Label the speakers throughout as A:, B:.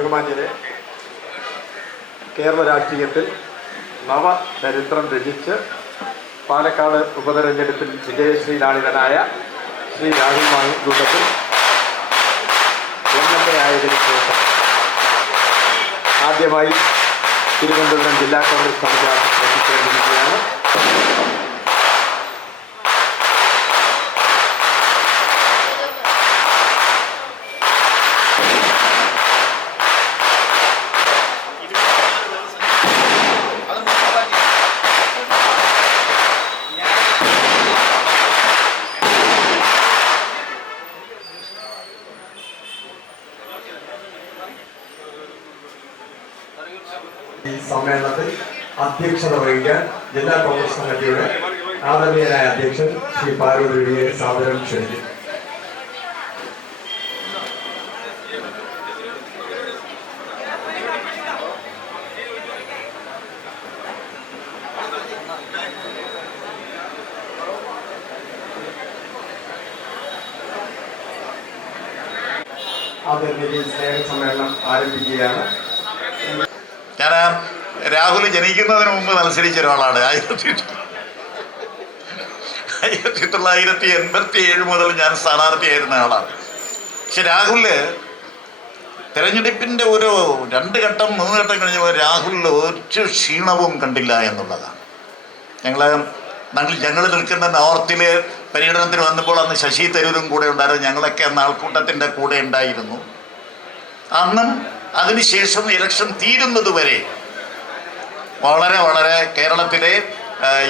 A: ബഹുമാന്യരെ കേരള രാഷ്ട്രീയത്തിൽ നവ ചരിത്രം രചിച്ച് പാലക്കാട് ഉപതെരഞ്ഞെടുപ്പിൽ വിജയശ്രീലാളിതനായ Shri Rahul Mani Mankoottathil M L A ആയതിനു ശേഷം ആദ്യമായി തിരുവനന്തപുരം ജില്ലാ കോൺഗ്രസ് കമ്മിറ്റി ഓഫീസ് രചിച്ചുകൊണ്ടിരിക്കുകയാണ് ഈ സമ്മേളനത്തിൽ അധ്യക്ഷത വഹിക്കാൻ ജില്ലാ കോൺഗ്രസ് കമ്മിറ്റിയുടെ ആദരണീയനായ അധ്യക്ഷൻ ശ്രീ പാർവതിയെ സാദരം ക്ഷണിച്ചു. ആദരണീയ സ്നേഹ സമ്മേളനം ആരംഭിക്കുകയാണ്.
B: രാഹുൽ ജനിക്കുന്നതിന് മുമ്പ് മത്സരിച്ച ഒരാളാണ്. ആയിരത്തി ആയിരത്തി തൊള്ളായിരത്തി എൺപത്തി ഏഴ് മുതൽ ഞാൻ സ്ഥാനാർത്ഥിയായിരുന്ന ആളാണ്. പക്ഷെ രാഹുൽ തെരഞ്ഞെടുപ്പിന്റെ ഒരു രണ്ട് ഘട്ടം മൂന്ന് ഘട്ടം കഴിഞ്ഞപ്പോൾ രാഹുലിൽ ഒരു ക്ഷീണവും കണ്ടില്ല എന്നുള്ളതാണ്. ഞങ്ങൾ ഞങ്ങൾ ഞങ്ങൾ നിൽക്കുന്ന നോർത്തിലെ പര്യടനത്തിന് വന്നപ്പോൾ അന്ന് ശശി തരൂരും കൂടെ ഉണ്ടായിരുന്നു. ഞങ്ങളൊക്കെ അന്ന് ആൾക്കൂട്ടത്തിന്റെ കൂടെ ഉണ്ടായിരുന്നു. അന്നും അതിനുശേഷം ഇലക്ഷൻ തീരുന്നത് വരെ വളരെ വളരെ കേരളത്തിലെ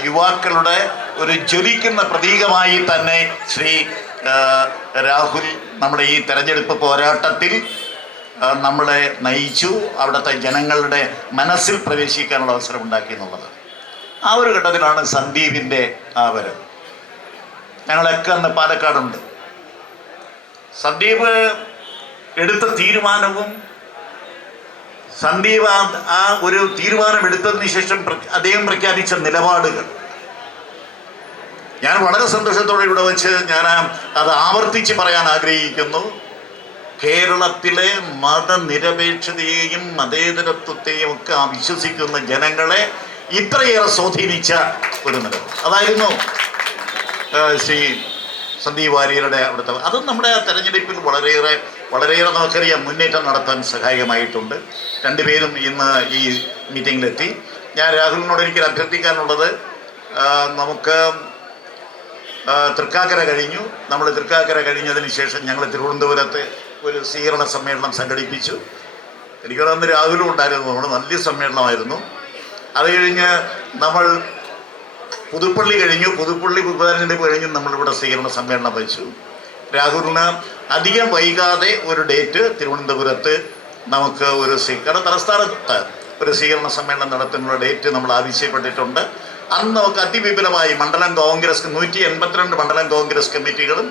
B: യുവാക്കളുടെ ഒരു ജ്വലിക്കുന്ന പ്രതീകമായി തന്നെ ശ്രീ രാഹുൽ നമ്മുടെ ഈ തെരഞ്ഞെടുപ്പ് പോരാട്ടത്തിൽ നമ്മളെ നയിച്ചു. അവിടുത്തെ ജനങ്ങളുടെ മനസ്സിൽ പ്രവേശിക്കാനുള്ള അവസരം ഉണ്ടാക്കി എന്നുള്ളത്. ആ ഒരു ഘട്ടത്തിലാണ് സന്ദീപിന്റെ ആ വരവ്. ഞങ്ങളൊക്കെ അന്ന് പാലക്കാടുണ്ട്. സന്ദീപ് എടുത്ത തീരുമാനവും സന്ദീപ് ആ- ആ ഒരു തീരുമാനമെടുത്തതിന് ശേഷം അദ്ദേഹം പ്രഖ്യാപിച്ച നിലപാടുകൾ. ഞാൻ വളരെ സന്തോഷത്തോടെ ഇവിടെ വെച്ച് ഞാൻ അത് ആവർത്തിച്ച് പറയാൻ ആഗ്രഹിക്കുന്നു. കേരളത്തിലെ മതനിരപേക്ഷതയെയും മതേതരത്വത്തെയും ഒക്കെ വിശ്വസിക്കുന്ന ജനങ്ങളെ ഇത്രയേറെ സ്വാധീനിച്ച ഒരു നിലപാട്. അതായിരുന്നു ശ്രീ സന്ദീപ് വാര്യരുടെ അവിടുത്തെ അതും നമ്മുടെ തെരഞ്ഞെടുപ്പിൽ വളരെയേറെ വളരെയേറെ നമുക്കറിയാം മുന്നേറ്റം നടത്താൻ സഹായകമായിട്ടുണ്ട്. രണ്ടുപേരും ഇന്ന് ഈ മീറ്റിങ്ങിലെത്തി ഞാൻ രാഹുലിനോട് എനിക്ക് അഭ്യർത്ഥിക്കാനുള്ളത് നമുക്ക് തൃക്കാക്കര കഴിഞ്ഞു. നമ്മൾ തൃക്കാക്കര കഴിഞ്ഞതിന് ശേഷം ഞങ്ങൾ തിരുവനന്തപുരത്ത് ഒരു സ്വീകരണ സമ്മേളനം സംഘടിപ്പിച്ചു. എനിക്ക് അന്ന് രാഹുലും ഉണ്ടായിരുന്നു. നമ്മൾ വലിയ സമ്മേളനമായിരുന്നു. അത് കഴിഞ്ഞ് നമ്മൾ പുതുപ്പള്ളി കഴിഞ്ഞു. പുതുപ്പള്ളി ഉപതെരഞ്ഞെടുപ്പ് കഴിഞ്ഞ് നമ്മളിവിടെ സ്വീകരണ സമ്മേളനം വെച്ചു. രാഹുലിന് അധികം വൈകാതെ ഒരു ഡേറ്റ് തിരുവനന്തപുരത്ത് നമുക്ക് ഒരു സ്വീകരണ കാരണം തലസ്ഥാനത്ത് ഒരു സ്വീകരണ സമ്മേളനം നടത്തുന്ന ഡേറ്റ് നമ്മൾ ആവശ്യപ്പെട്ടിട്ടുണ്ട്. അന്ന് നമുക്ക് അതിവിപുലമായി മണ്ഡലം കോൺഗ്രസ് നൂറ്റി എൺപത്തിരണ്ട് മണ്ഡലം കോൺഗ്രസ് കമ്മിറ്റികളും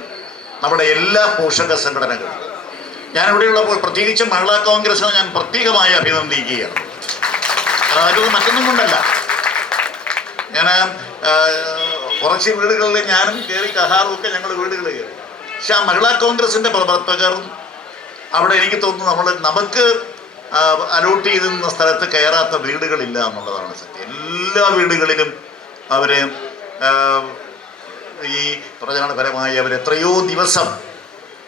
B: നമ്മുടെ എല്ലാ പോഷക സംഘടനകളും. ഞാനിവിടെയുള്ളപ്പോൾ പ്രത്യേകിച്ച് മഹിളാ കോൺഗ്രസിനെ ഞാൻ പ്രത്യേകമായി അഭിനന്ദിക്കുകയാണ്. അതായത് മറ്റൊന്നും കൊണ്ടല്ല. ഞാൻ കുറച്ച് വീടുകളിൽ ഞാനും കയറി കഹാറും ഞങ്ങളുടെ വീടുകളിൽ കയറി പക്ഷെ ആ മഹിളാ കോൺഗ്രസിന്റെ പ്രവർത്തകർ അവിടെ എനിക്ക് തോന്നുന്നു നമ്മൾ നമുക്ക് അലോട്ട് ചെയ്തിരുന്ന സ്ഥലത്ത് കയറാത്ത വീടുകളില്ല എന്നുള്ളതാണ് സത്യം. എല്ലാ വീടുകളിലും അവർ ഈ പ്രചരണപരമായി അവർ എത്രയോ ദിവസം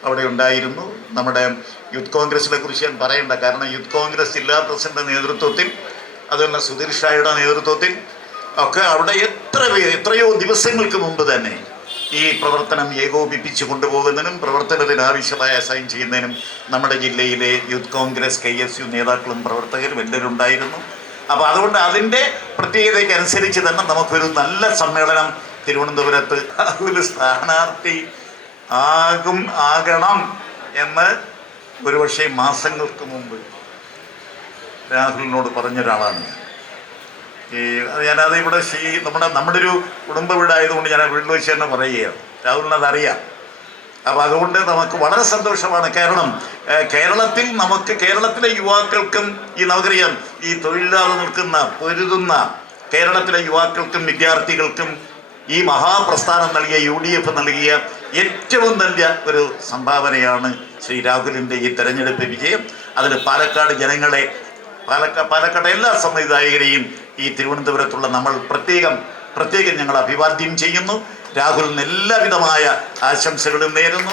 B: അവിടെ ഉണ്ടായിരുന്നു. നമ്മുടെ യൂത്ത് കോൺഗ്രസിനെ കുറിച്ച് ഞാൻ പറയണ്ട. കാരണം യൂത്ത് കോൺഗ്രസ് ജില്ലാ പ്രസിഡന്റ് നേതൃത്വത്തിൽ അതുപോലെ സുധീർ ഷായുടെ നേതൃത്വത്തിൽ ഒക്കെ അവിടെ എത്ര പേര് എത്രയോ ദിവസങ്ങൾക്ക് മുമ്പ് തന്നെ ഈ പ്രവർത്തനം ഏകോപിപ്പിച്ച് കൊണ്ടുപോകുന്നതിനും പ്രവർത്തനത്തിന് ആവശ്യമായ അസൈൻ ചെയ്യുന്നതിനും നമ്മുടെ ജില്ലയിലെ youth Congress K S U നേതാക്കളും പ്രവർത്തകരും എല്ലാവരും ഉണ്ടായിരുന്നു അപ്പോൾ അതുകൊണ്ട് അതിന്റെ പ്രത്യേകതയ്ക്കനുസരിച്ച് തന്നെ നമുക്കൊരു നല്ല സമ്മേളനം തിരുവനന്തപുരത്ത് ഒരു സ്ഥാനാർത്ഥി ആകും ആകണം എന്ന് ഒരുപക്ഷെ മാസങ്ങൾക്ക് മുമ്പ് രാഹുലിനോട് പറഞ്ഞൊരാളാണ് ഞാൻ. ഈ ഞാനത് ഇവിടെ ശീ നമ്മുടെ നമ്മുടെ ഒരു കുടുംബ വീടായതുകൊണ്ട് ഞാൻ വീട്ടിൽ വെച്ച് തന്നെ പറയുകയാണ്. രാഹുലിനത് അറിയാം അപ്പോൾ അതുകൊണ്ട് നമുക്ക് വളരെ സന്തോഷമാണ്. കാരണം കേരളത്തിൽ നമുക്ക് കേരളത്തിലെ യുവാക്കൾക്കും ഈ നമുക്കറിയാം ഈ തൊഴിലില്ലാതെ നിൽക്കുന്ന പൊരുതുന്ന കേരളത്തിലെ യുവാക്കൾക്കും വിദ്യാർത്ഥികൾക്കും ഈ മഹാപ്രസ്ഥാനം നൽകിയ യു ഡി എഫ് നൽകിയ ഏറ്റവും നല്ല ഒരു സംഭാവനയാണ് ശ്രീ രാഹുലിന്റെ ഈ തെരഞ്ഞെടുപ്പ് വിജയം. അതിൽ പാലക്കാട് ജനങ്ങളെ പാലക്കാട് പാലക്കാട് എല്ലാ സംവിധായകരെയും ഈ തിരുവനന്തപുരത്തുള്ള നമ്മൾ പ്രത്യേകം പ്രത്യേകം ഞങ്ങൾ അഭിവാദ്യം ചെയ്യുന്നു. രാഹുലിന് എല്ലാവിധമായ ആശംസകളും നേരുന്നു.